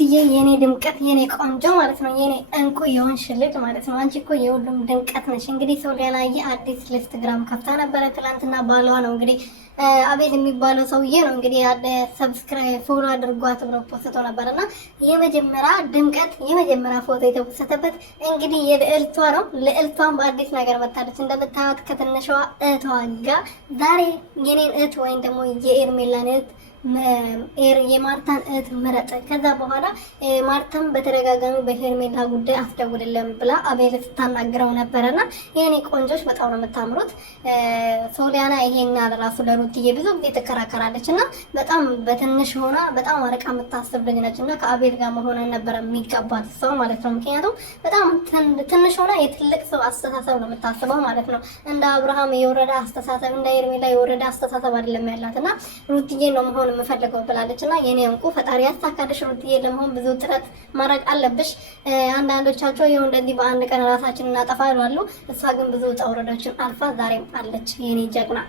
ሩትዬ የኔ ድምቀት የኔ ቆንጆ ማለት ነው። የኔ እንቁ የሆንሽ ልጅ ማለት ነው። አንቺ እኮ የሁሉም ድምቀት ነሽ። እንግዲህ ሶሊያና አዲስ ኢንስታግራም ከፍታ ነበረ ትናንትና። ባሏ ነው እንግዲህ አቤል የሚባለው ሰውዬ ነው እንግዲህ ሰብስክራይብ ፎሎ አድርጓት ብሎ ፖስቶ ነበርና የመጀመሪያ ድምቀት የመጀመሪያ ፎቶ የተፖሰተበት እንግዲህ የልዕልቷ ነው። ልዕልቷን በአዲስ ነገር መታለች። እንደምታዩት ከትንሿ እህቷ ጋር ዛሬ የኔን እህት ወይም ደግሞ የኤርሜላን እህት የማርታን እህት ምረጥ። ከዛ በኋላ ማርታም በተደጋጋሚ በሄርሜላ ጉዳይ አስደውልልን ብላ አቤል ስታናግረው ነበረና የኔ ቆንጆች በጣም ነው የምታምሩት። ሶሊያና ይሄና ለራሱ ለሩትዬ ብዙ ጊዜ ትከራከራለች እና በጣም በትንሽ ሆና በጣም አርቃ የምታስብ ልጅ ነች እና ከአቤል ጋር መሆን ነበረ የሚገባት ሰው ማለት ነው። ምክንያቱም በጣም ትንሽ ሆና የትልቅ ሰው አስተሳሰብ ነው የምታስበው ማለት ነው። እንደ አብርሃም የወረደ አስተሳሰብ፣ እንደ ሄርሜላ የወረደ አስተሳሰብ አይደለም ያላት እና ሩትዬ ነው መሆን የምፈልገው ብላለች እና የኔ እንቁ ፈጣሪ ያሳካልሽ ሩትዬ። ለመሆን ብዙ ጥረት ማድረግ አለብሽ። አንዳንዶቻቸው ይኸው እንደዚህ በአንድ ቀን ራሳችንን እናጠፋ ይላሉ። እሷ ግን ብዙ ውጣ ውረዶችን አልፋ ዛሬም አለች የኔ ጀግና።